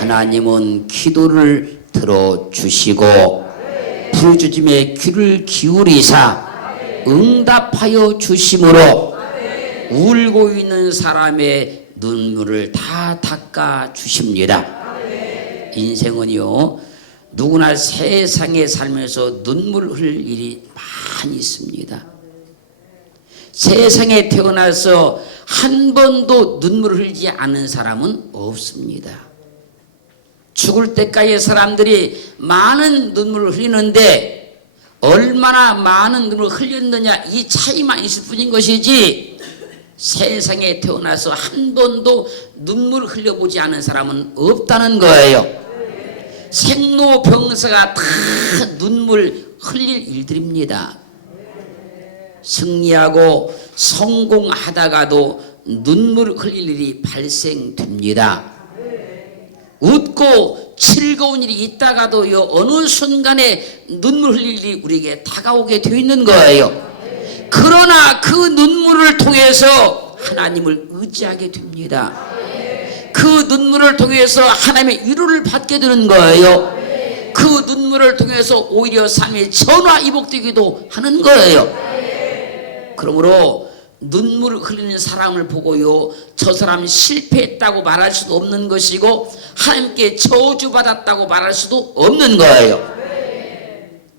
하나님은 기도를 들어주시고 부르짖음에 귀를 기울이사 응답하여 주심으로 울고 있는 사람의 눈물을 다 닦아 주십니다. 인생은요, 누구나 세상에 살면서 눈물 흘릴 일이 많이 있습니다. 세상에 태어나서 한 번도 눈물을 흘리지 않은 사람은 없습니다. 죽을 때까지 사람들이 많은 눈물을 흘리는데 얼마나 많은 눈물을 흘렸느냐, 이 차이만 있을 뿐인 것이지 세상에 태어나서 한 번도 눈물을 흘려보지 않은 사람은 없다는 거예요. 생로병사가 다 눈물 흘릴 일들입니다. 승리하고 성공하다가도 눈물 흘릴 일이 발생됩니다. 웃고 즐거운 일이 있다가도요, 어느 순간에 눈물 흘릴 일이 우리에게 다가오게 되어 있는 거예요. 그러나 그 눈물을 통해서 하나님을 의지하게 됩니다. 그 눈물을 통해서 하나님의 위로를 받게 되는 거예요. 그 눈물을 통해서 오히려 삶의 전화위복되기도 하는 거예요. 그러므로 눈물을 흘리는 사람을 보고요, 저 사람 실패했다고 말할 수도 없는 것이고 하나님께 저주받았다고 말할 수도 없는 거예요.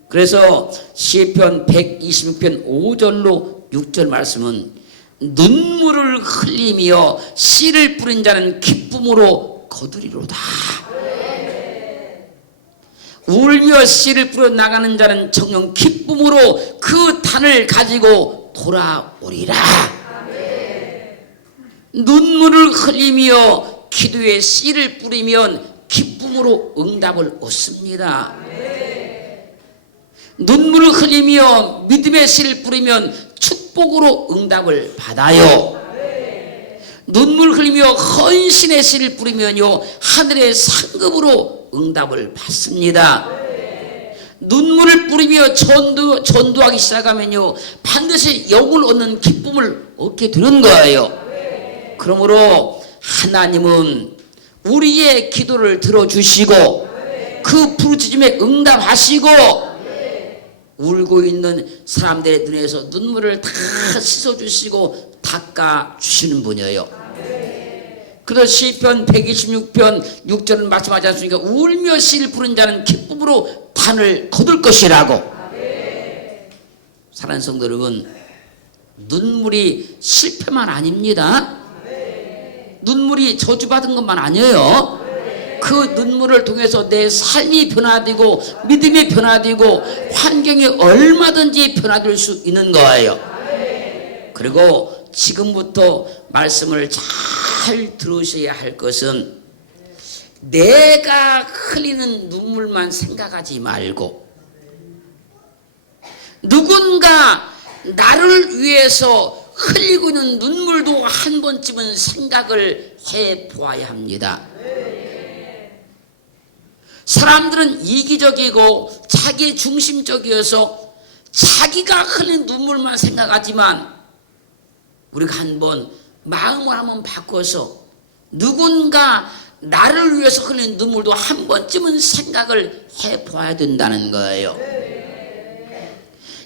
그래서 시편 126편 5절로 6절 말씀은 눈물을 흘리며 씨를 뿌린 자는 기쁨으로 거두리로다. 울며 씨를 뿌려 나가는 자는 정녕 기쁨으로 그 단을 가지고 돌아오리라. 눈물을 흘리며 기도에 씨를 뿌리면 기쁨으로 응답을 얻습니다. 눈물을 흘리며 믿음의 씨를 뿌리면 축복으로 응답을 받아요. 눈물 흘리며 헌신의 씨를 뿌리면요, 하늘의 상급으로 응답을 받습니다. 눈물을 뿌리며 전도하기 시작하면요, 반드시 영을 얻는 기쁨을 얻게 되는 거예요. 그러므로 하나님은 우리의 기도를 들어주시고 그 부르짖음에 응답하시고 울고 있는 사람들의 눈에서 눈물을 다 씻어주시고 닦아주시는 분이에요. 그래서 시편 126편 6절은 말씀하지 않습니까? 울며 씨를 부른 자는 기쁨으로 단을 거둘 것이라고. 사랑하는 성도 여러분, 눈물이 실패만 아닙니다. 눈물이 저주받은 것만 아니에요. 그 눈물을 통해서 내 삶이 변화되고 믿음이 변화되고 환경이 얼마든지 변화될 수 있는 거예요. 그리고 지금부터 말씀을 잘 들으셔야 할 것은 내가 흘리는 눈물만 생각하지 말고 누군가 나를 위해서 흘리고 있는 눈물도 한 번쯤은 생각을 해보아야 합니다. 사람들은 이기적이고 자기 중심적이어서 자기가 흘린 눈물만 생각하지만 우리가 한번 마음을 한번 바꿔서 누군가 나를 위해서 흘린 눈물도 한 번쯤은 생각을 해봐야 된다는 거예요.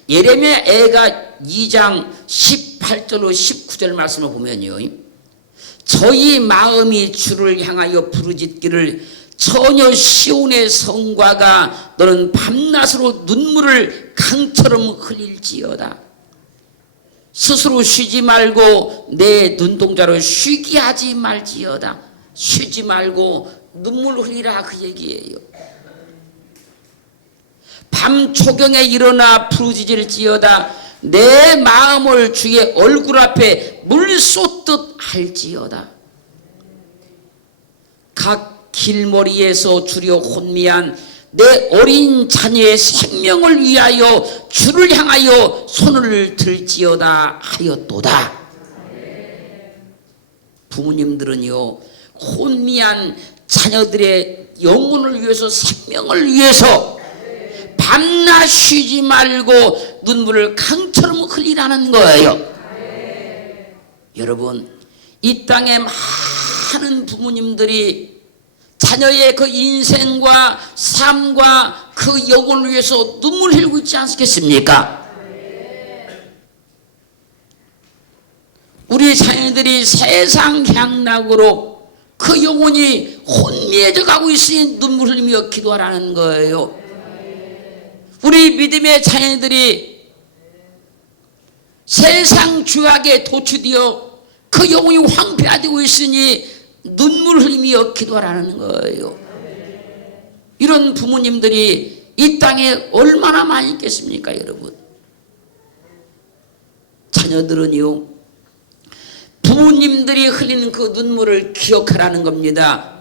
예레미야 애가 2장 18절로 19절 말씀을 보면요, 저희 마음이 주를 향하여 부르짖기를 처녀 시온의 성과가 너는 밤낮으로 눈물을 강처럼 흘릴지어다. 스스로 쉬지 말고 내 눈동자로 쉬게 하지 말지어다. 쉬지 말고 눈물 흘리라, 그 얘기예요. 밤 초경에 일어나 부르짖을지어다. 내 마음을 주의 얼굴 앞에 물 쏟듯 할지어다. 각 길머리에서 주려 혼미한 내 어린 자녀의 생명을 위하여 주를 향하여 손을 들지어다 하였도다. 부모님들은요, 혼미한 자녀들의 영혼을 위해서, 생명을 위해서 밤낮 쉬지 말고 눈물을 강처럼 흘리라는 거예요. 여러분, 이 땅에 많은 부모님들이 자녀의 그 인생과 삶과 그 영혼을 위해서 눈물 흘리고 있지 않겠습니까? 우리 자녀들이 세상 향락으로 그 영혼이 혼미해져 가고 있으니 눈물 흘리며 기도하라는 거예요. 우리 믿음의 자녀들이 세상 죄악에 도취되어 그 영혼이 황폐화되고 있으니 눈물 흘리며 기도하라는 거예요. 이런 부모님들이 이 땅에 얼마나 많이 있겠습니까, 여러분? 자녀들은요, 부모님들이 흘리는 그 눈물을 기억하라는 겁니다.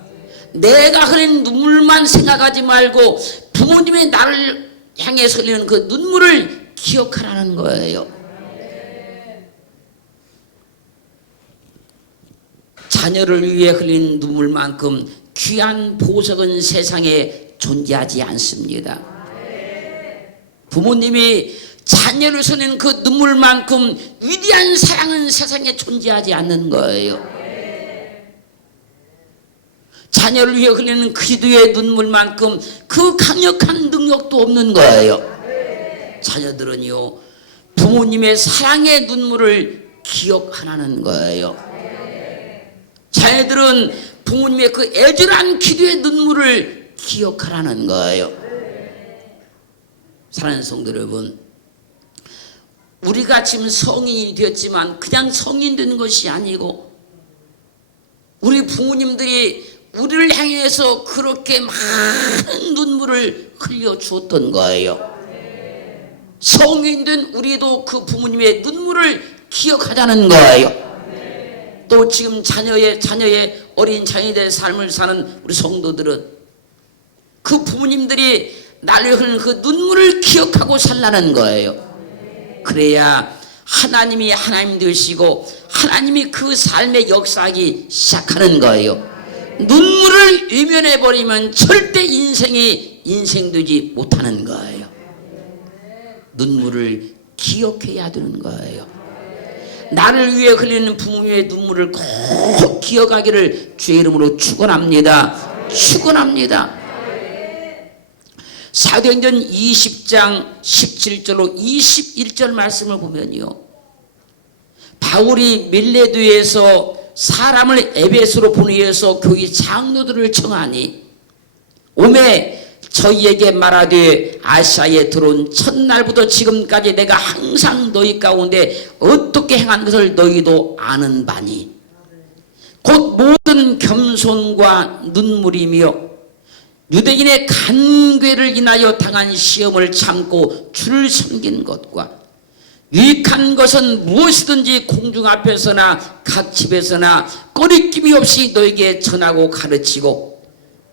내가 흘린 눈물만 생각하지 말고 부모님의 나를 향해서 흘리는 그 눈물을 기억하라는 거예요. 자녀를 위해 흘린 눈물만큼 귀한 보석은 세상에 존재하지 않습니다. 부모님이 자녀를 흘리는 그 눈물만큼 위대한 사랑은 세상에 존재하지 않는 거예요. 자녀를 위해 흘리는 기도의 눈물만큼 그 강력한 능력도 없는 거예요. 자녀들은요, 부모님의 사랑의 눈물을 기억하라는 거예요. 자녀들은 부모님의 그 애절한 기도의 눈물을 기억하라는 거예요. 사랑하는 성도 여러분, 우리가 지금 성인이 되었지만 그냥 성인 되는 것이 아니고 우리 부모님들이 우리를 향해서 그렇게 많은 눈물을 흘려 주었던 거예요. 성인된 우리도 그 부모님의 눈물을 기억하자는 거예요. 또 지금 자녀의 어린 자녀들의 삶을 사는 우리 성도들은 그 부모님들이 나를 흘린 그 눈물을 기억하고 살라는 거예요. 그래야 하나님이 하나님 되시고 하나님이 그 삶의 역사하기 시작하는 거예요. 눈물을 외면해 버리면 절대 인생이 인생되지 못하는 거예요. 눈물을 기억해야 되는 거예요. 나를 위해 흘리는 부모님의 눈물을 꼭 기억하기를 주의 이름으로 축원합니다. 축원합니다. 사도행전 20장 17절로 21절 말씀을 보면요, 바울이 밀레도에서 사람을 에베소로 보내어서 교회 장로들을 청하니 오매 저희에게 말하되 아시아에 들어온 첫날부터 지금까지 내가 항상 너희 가운데 어떻게 행한 것을 너희도 아는 바니 곧 모든 겸손과 눈물이며 유대인의 간괴를 인하여 당한 시험을 참고 주를 섬긴 것과 유익한 것은 무엇이든지 공중 앞에서나 각 집에서나 꺼리낌이 없이 너에게 전하고 가르치고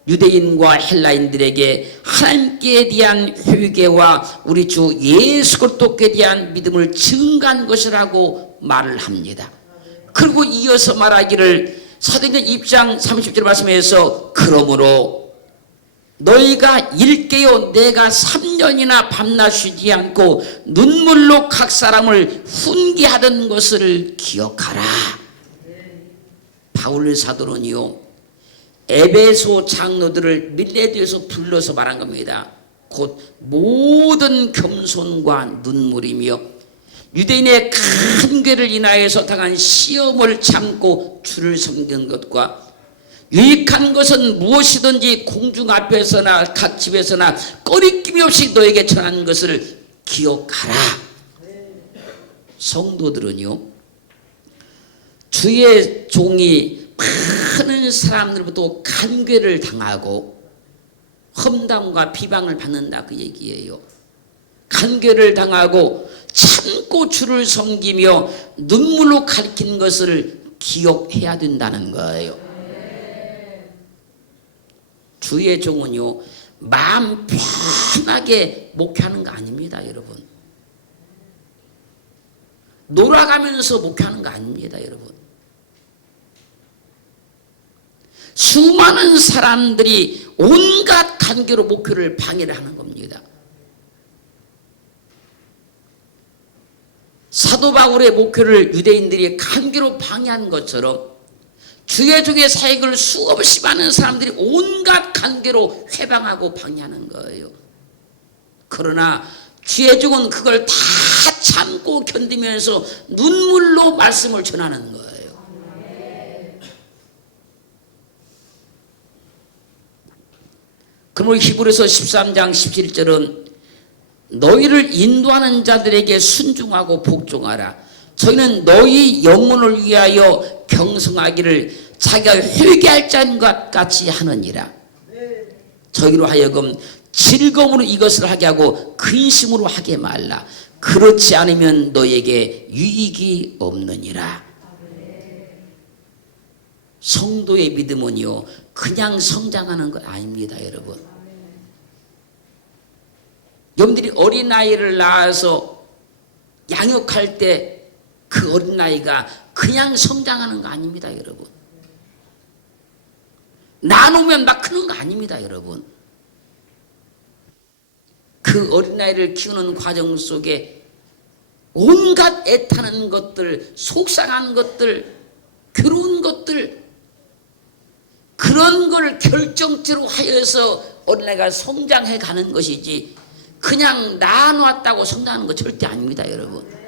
유대인과 헬라인들에게 하나님께 대한 회개와 우리 주 예수 그리스도께 대한 믿음을 증가한 것이라고 말을 합니다. 그리고 이어서 말하기를 사도행전 2장 30절 말씀에서 그러므로 너희가 일깨어 내가 3년이나 밤낮 쉬지 않고 눈물로 각 사람을 훈계하던 것을 기억하라. 바울 사도는요, 에베소 장로들을 밀레도에서 불러서 말한 겁니다. 곧 모든 겸손과 눈물이며 유대인의 간괴를 인하여서 당한 시험을 참고 주를 섬긴 것과 유익한 것은 무엇이든지 공중 앞에서나 각 집에서나 꺼리낌이 없이 너에게 전하는 것을 기억하라. 성도들은요, 주의 종이 많은 사람들부터 간괴를 당하고 험담과 비방을 받는다 그 얘기예요. 간괴를 당하고 참고 주를 섬기며 눈물로 가리킨 것을 기억해야 된다는 거예요. 주의 종은요, 마음 편하게 목회하는 거 아닙니다, 여러분. 놀아가면서 목회하는 거 아닙니다, 여러분. 수많은 사람들이 온갖 간계로 목회를 방해를 하는 겁니다. 사도 바울의 목회를 유대인들이 간계로 방해한 것처럼 주의 종의 사역을 수없이 많은 사람들이 온갖 관계로 회방하고 방해하는 거예요. 그러나 주의 종은 그걸 다 참고 견디면서 눈물로 말씀을 전하는 거예요. 그러므로 히브리서 13장 17절은 너희를 인도하는 자들에게 순종하고 복종하라. 저희는 너희 영혼을 위하여 경성하기를 자기가 회개할 자인것 같이 하느니라. 저희로 하여금 즐거움으로 이것을 하게 하고 근심으로 하게 말라. 그렇지 않으면 너에게 유익이 없느니라. 성도의 믿음은요 그냥 성장하는 것 아닙니다, 여러분. 여러분들이 어린아이를 낳아서 양육할 때 그 어린아이가 그냥 성장하는 거 아닙니다, 여러분. 나누면 막 크는 거 아닙니다, 여러분. 그 어린아이를 키우는 과정 속에 온갖 애타는 것들, 속상한 것들, 괴로운 것들, 그런 걸 결정체로 하여서 어린아이가 성장해 가는 것이지 그냥 낳아놨다고 성장하는 거 절대 아닙니다, 여러분.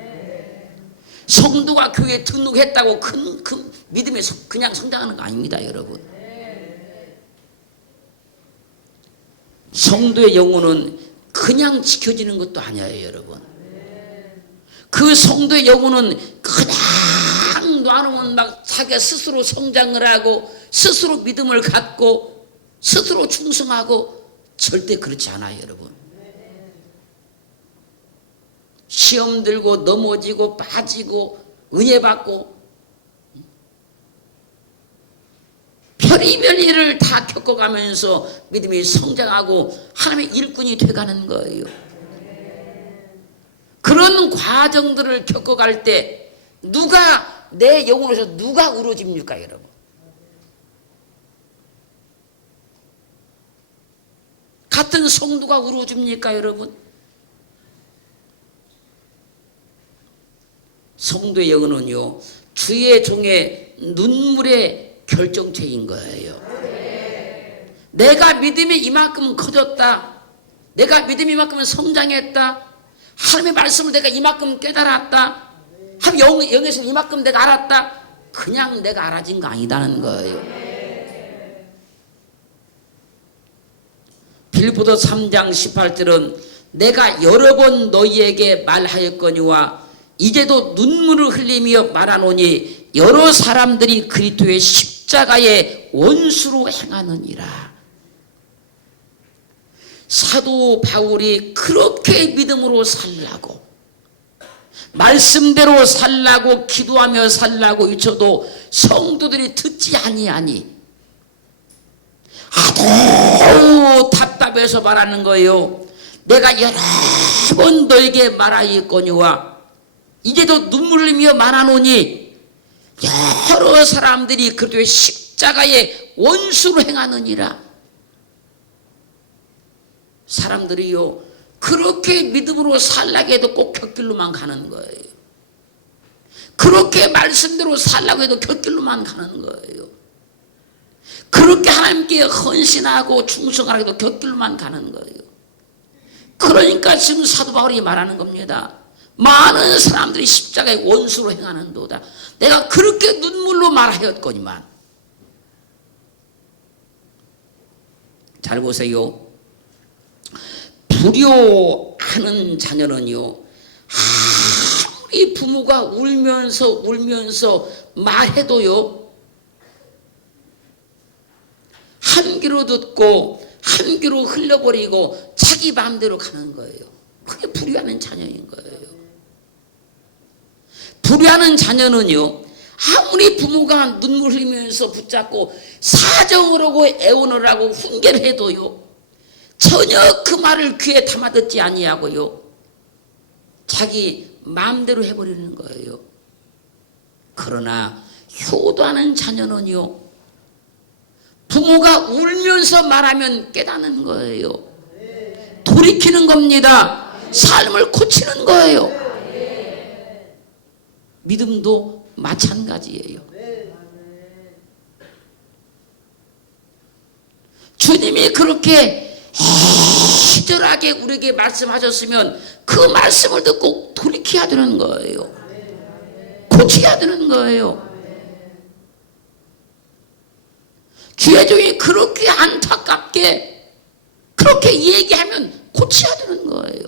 성도가 교회에 등록했다고 그 믿음에 그냥 성장하는 거 아닙니다, 여러분. 성도의 영혼은 그냥 지켜지는 것도 아니에요, 여러분. 그 성도의 영혼은 그냥 놔놓으면 막 자기가 스스로 성장을 하고 스스로 믿음을 갖고 스스로 충성하고 절대 그렇지 않아요, 여러분. 시험 들고 넘어지고 빠지고 은혜 받고 별의별 일을 다 겪어가면서 믿음이 성장하고 하나님의 일꾼이 돼가는 거예요. 그런 과정들을 겪어갈 때 누가 내 영혼에서 누가 울어집니까, 여러분? 같은 성도가 울어줍니까, 여러분? 성도의 영혼은요 주의 종의 눈물의 결정체인 거예요. 내가 믿음이 이만큼 커졌다, 내가 믿음이 이만큼 성장했다, 하나님의 말씀을 내가 이만큼 깨달았다, 하나님 영에서 이만큼 내가 알았다, 그냥 내가 알아진 거 아니다는 거예요. 빌립보서 3장 18절은 내가 여러 번 너희에게 말하였거니와 이제도 눈물을 흘리며 말하노니 여러 사람들이 그리스도의 십자가의 원수로 행하느니라. 사도 바울이 그렇게 믿음으로 살라고 말씀대로 살라고 기도하며 살라고 외쳐도 성도들이 듣지 아니하니 하도 답답해서 말하는 거예요. 내가 여러 번 너에게 말하였거니와 이제도 눈물 흘리며 말하노니 여러 사람들이 그리스도의 십자가의 원수로 행하느니라. 사람들이요 그렇게 믿음으로 살라고 해도 꼭 곁길로만 가는 거예요. 그렇게 말씀대로 살라고 해도 곁길로만 가는 거예요. 그렇게 하나님께 헌신하고 충성하라고 해도 곁길로만 가는 거예요. 그러니까 지금 사도 바울이 말하는 겁니다. 많은 사람들이 십자가의 원수로 행하는도다. 내가 그렇게 눈물로 말하였거니만. 잘 보세요. 불효하는 자녀는요 아무리 부모가 울면서 말해도요 한 귀로 듣고 한 귀로 흘려버리고 자기 마음대로 가는 거예요. 그게 불효하는 자녀인 거예요. 불효하는 자녀는요 아무리 부모가 눈물 흘리면서 붙잡고 사정을 하고 애원을 하고 훈계를 해도요 전혀 그 말을 귀에 담아듣지 아니하고요 자기 마음대로 해버리는 거예요. 그러나 효도하는 자녀는요 부모가 울면서 말하면 깨닫는 거예요. 돌이키는 겁니다. 삶을 고치는 거예요. 믿음도 마찬가지예요. 주님이 그렇게 친절하게 우리에게 말씀하셨으면 그 말씀을 듣고 돌이켜야 되는 거예요. 고쳐야 되는 거예요. 주의 종이 그렇게 안타깝게 그렇게 얘기하면 고쳐야 되는 거예요.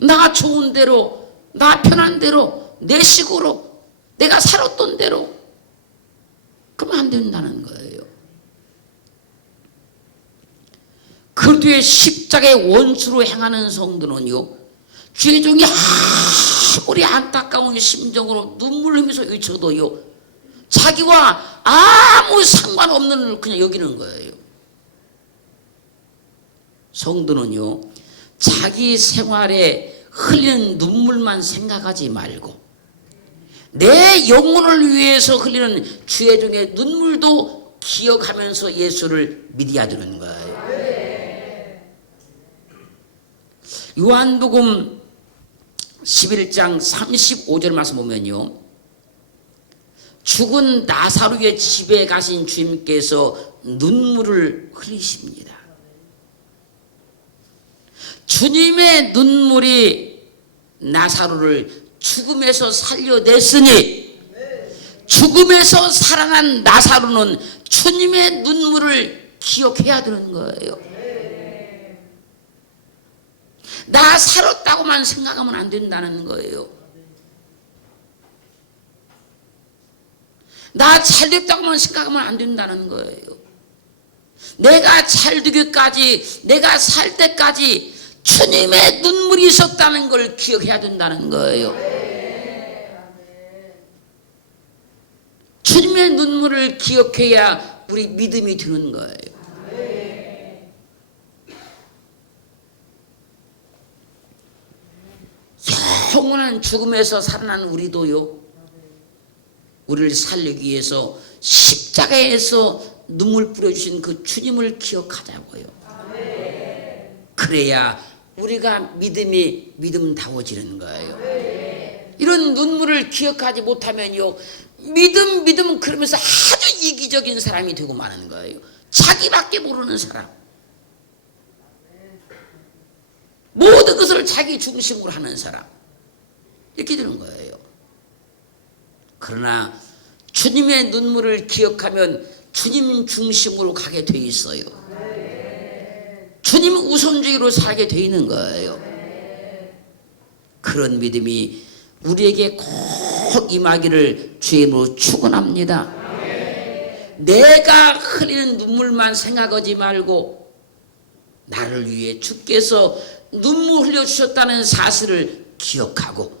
나 좋은 대로, 나 편한 대로, 내 식으로, 내가 살았던 대로 그러면 안 된다는 거예요. 그리스도의 십자가의 원수로 행하는 성도는요, 주의 종이 아무리 안타까운 심정으로 눈물을 흘리면서 외쳐도요, 자기와 아무 상관없는 그냥 여기는 거예요. 성도는요, 자기 생활에 흘리는 눈물만 생각하지 말고 내 영혼을 위해서 흘리는 주의 종의 눈물도 기억하면서 예수를 믿어야 되는 거예요. 요한복음 11장 35절 말씀 보면요, 죽은 나사로의 집에 가신 주님께서 눈물을 흘리십니다. 주님의 눈물이 나사로를 죽음에서 살려냈으니 죽음에서 살아난 나사로는 주님의 눈물을 기억해야 되는 거예요. 나 살았다고만 생각하면 안 된다는 거예요. 나 잘됐다고만 생각하면 안 된다는 거예요. 내가 잘되기까지, 내가 살 때까지 주님의 눈물이 있었다는 걸 기억해야 된다는 거예요. 주님의 눈물을 기억해야 우리 믿음이 드는 거예요. 영원한 죽음에서 살아난 우리도요, 우리를 살리기 위해서 십자가에서 눈물 뿌려주신 그 주님을 기억하자고요. 그래야 우리가 믿음이 믿음다워지는 거예요. 이런 눈물을 기억하지 못하면요, 믿음 그러면서 아주 이기적인 사람이 되고 마는 거예요. 자기밖에 모르는 사람, 모든 것을 자기 중심으로 하는 사람, 이렇게 되는 거예요. 그러나 주님의 눈물을 기억하면 주님 중심으로 가게 돼 있어요. 주님 우선주의로 살게 돼 있는 거예요. 그런 믿음이 우리에게 꼭 임하기를 주님으로 축원합니다. 내가 흘리는 눈물만 생각하지 말고 나를 위해 주께서 눈물 흘려주셨다는 사실을 기억하고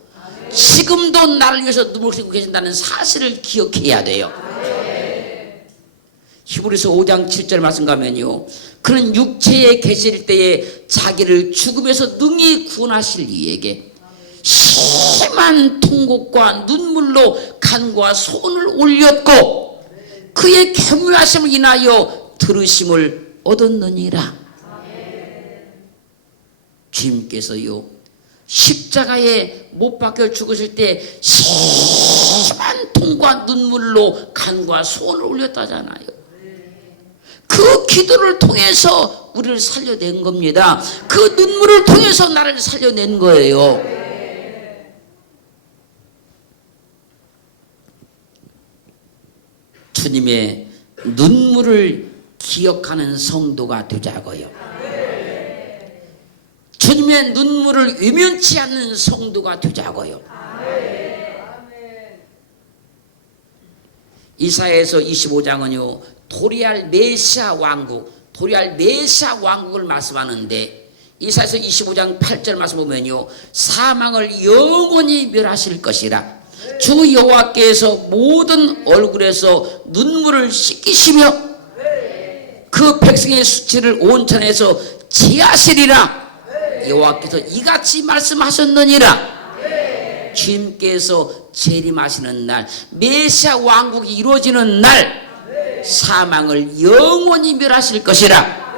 지금도 나를 위해서 눈물 흘리고 계신다는 사실을 기억해야 돼요. 히브리서 5장 7절 말씀 가면요, 그는 육체에 계실 때에 자기를 죽음에서 능히 구원하실 이에게 심한 통곡과 눈물로 간과 손을 올렸고 그의 경유하심을 인하여 들으심을 얻었느니라. 주님께서요, 십자가에 못 박혀 죽으실 때 심한 통과 눈물로 간과 손을 올렸다잖아요. 그 기도를 통해서 우리를 살려낸 겁니다. 그 눈물을 통해서 나를 살려낸 거예요. 주님의 눈물을 기억하는 성도가 되자고요. 주님의 눈물을 외면치 않는 성도가 되자고요. 이사야에서 25장은요 도리알 메시아 왕국, 도리알 메시아 왕국을 말씀하는데 이사야에서 25장 8절 말씀 보면요, 사망을 영원히 멸하실 것이라. 주 여호와께서 모든 얼굴에서 눈물을 씻기시며 그 백성의 수치를 온천에서 제하시리라. 여호와께서 이같이 말씀하셨느니라. 주님께서 재림하시는 날, 메시아 왕국이 이루어지는 날 사망을 영원히 멸하실 것이라.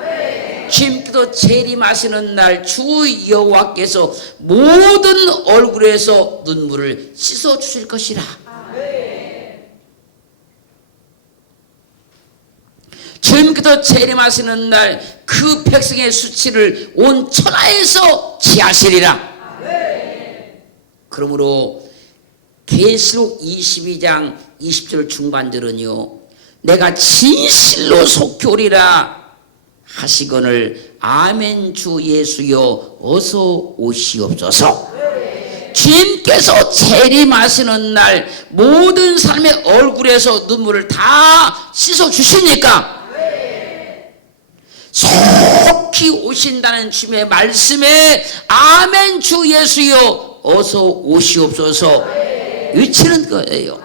주님께서 재림하시는 날 주 여호와께서 모든 얼굴에서 눈물을 씻어 주실 것이라. 주님께서 재림하시는 날 그 백성의 수치를 온 천하에서 취하시리라. 그러므로 계시록 22장 20절 중반절은요, 내가 진실로 속히 오리라 하시거늘 아멘 주 예수여 어서 오시옵소서. 주님께서 재림하시는 날 모든 사람의 얼굴에서 눈물을 다 씻어 주시니까 속히 오신다는 주님의 말씀에 아멘 주 예수여 어서 오시옵소서 외치는 거예요.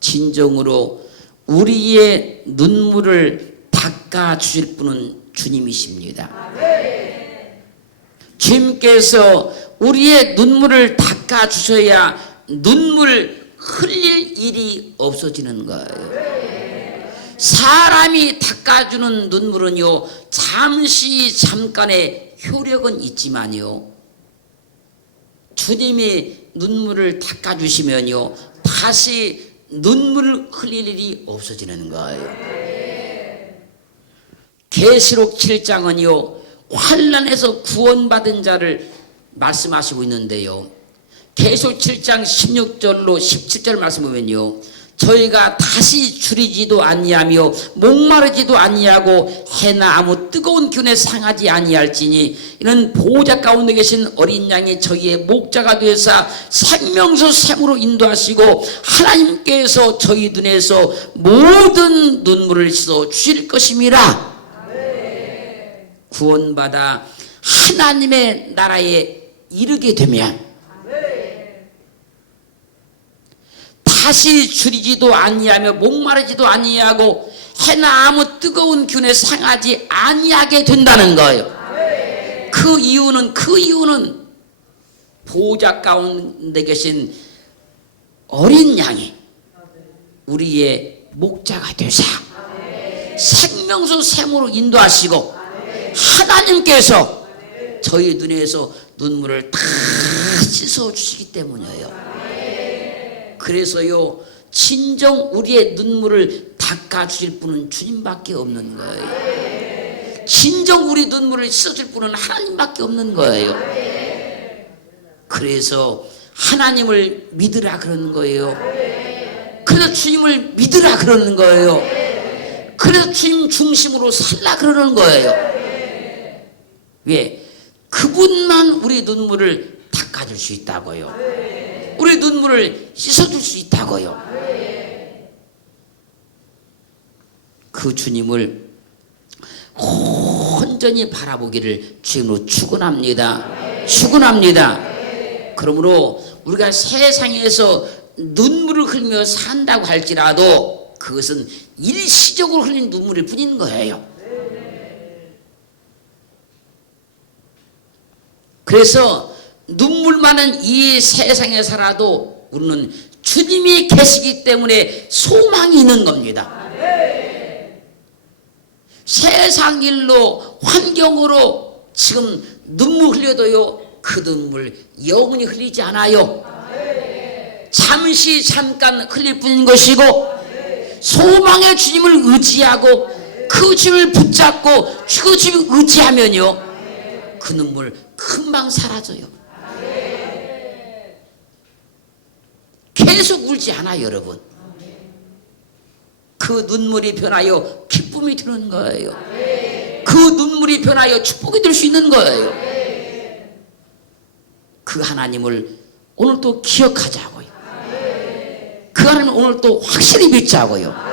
진정으로 우리의 눈물을 닦아 주실 분은 주님이십니다. 주님께서 우리의 눈물을 닦아 주셔야 눈물 흘릴 일이 없어지는 거예요. 사람이 닦아주는 눈물은요, 잠깐의 효력은 있지만요, 주님이 눈물을 닦아주시면요, 다시 눈물을 흘릴 일이 없어지는 거예요. 계시록 7장은요, 환난에서 구원받은 자를 말씀하시고 있는데요, 계시록 7장 16절로 17절 말씀 보면요, 저희가 다시 줄이지도 아니하며 목마르지도 아니하고 해나 아무 뜨거운 기운에 상하지 아니할지니 이는 보호자 가운데 계신 어린 양이 저희의 목자가 되사 생명수 샘으로 인도하시고 하나님께서 저희 눈에서 모든 눈물을 씻어 주실 것임이라. 구원받아 하나님의 나라에 이르게 되면 다시 줄이지도 아니하며 목마르지도 아니하고 해나 아무 뜨거운 기운에 상하지 아니하게 된다는 거예요. 그 이유는 보호자 가운데 계신 어린 양이 우리의 목자가 되사 생명수 샘으로 인도하시고 하나님께서 저희 눈에서 눈물을 다 씻어 주시기 때문이에요. 그래서요, 진정 우리의 눈물을 닦아주실 분은 주님밖에 없는 거예요. 진정 우리 눈물을 씻어줄 분은 하나님밖에 없는 거예요. 그래서 하나님을 믿으라 그러는 거예요. 그래서 주님을 믿으라 그러는 거예요. 그래서 주님 중심으로 살라 그러는 거예요. 왜? 그분만 우리 눈물을 닦아줄 수 있다고요. 우리 눈물을 씻어줄 수 있다고요. 그 주님을 온전히 바라보기를 주님으로 축원합니다. 축원합니다. 그러므로 우리가 세상에서 눈물을 흘리며 산다고 할지라도 그것은 일시적으로 흘린 눈물일 뿐인 거예요. 그래서 눈물 많은 이 세상에 살아도 우리는 주님이 계시기 때문에 소망이 있는 겁니다. 세상 일로 환경으로 지금 눈물 흘려도요, 그 눈물 영원히 흘리지 않아요. 잠깐 흘릴 뿐인 것이고 소망의 주님을 의지하고 그 주님을 붙잡고 그 주님을 의지하면요, 그 눈물 금방 사라져요. 계속 울지 않아요, 여러분. 그 눈물이 변하여 기쁨이 되는 거예요. 그 눈물이 변하여 축복이 될 수 있는 거예요. 그 하나님을 오늘 또 기억하자고요. 그 하나님을 오늘 또 확실히 믿자고요.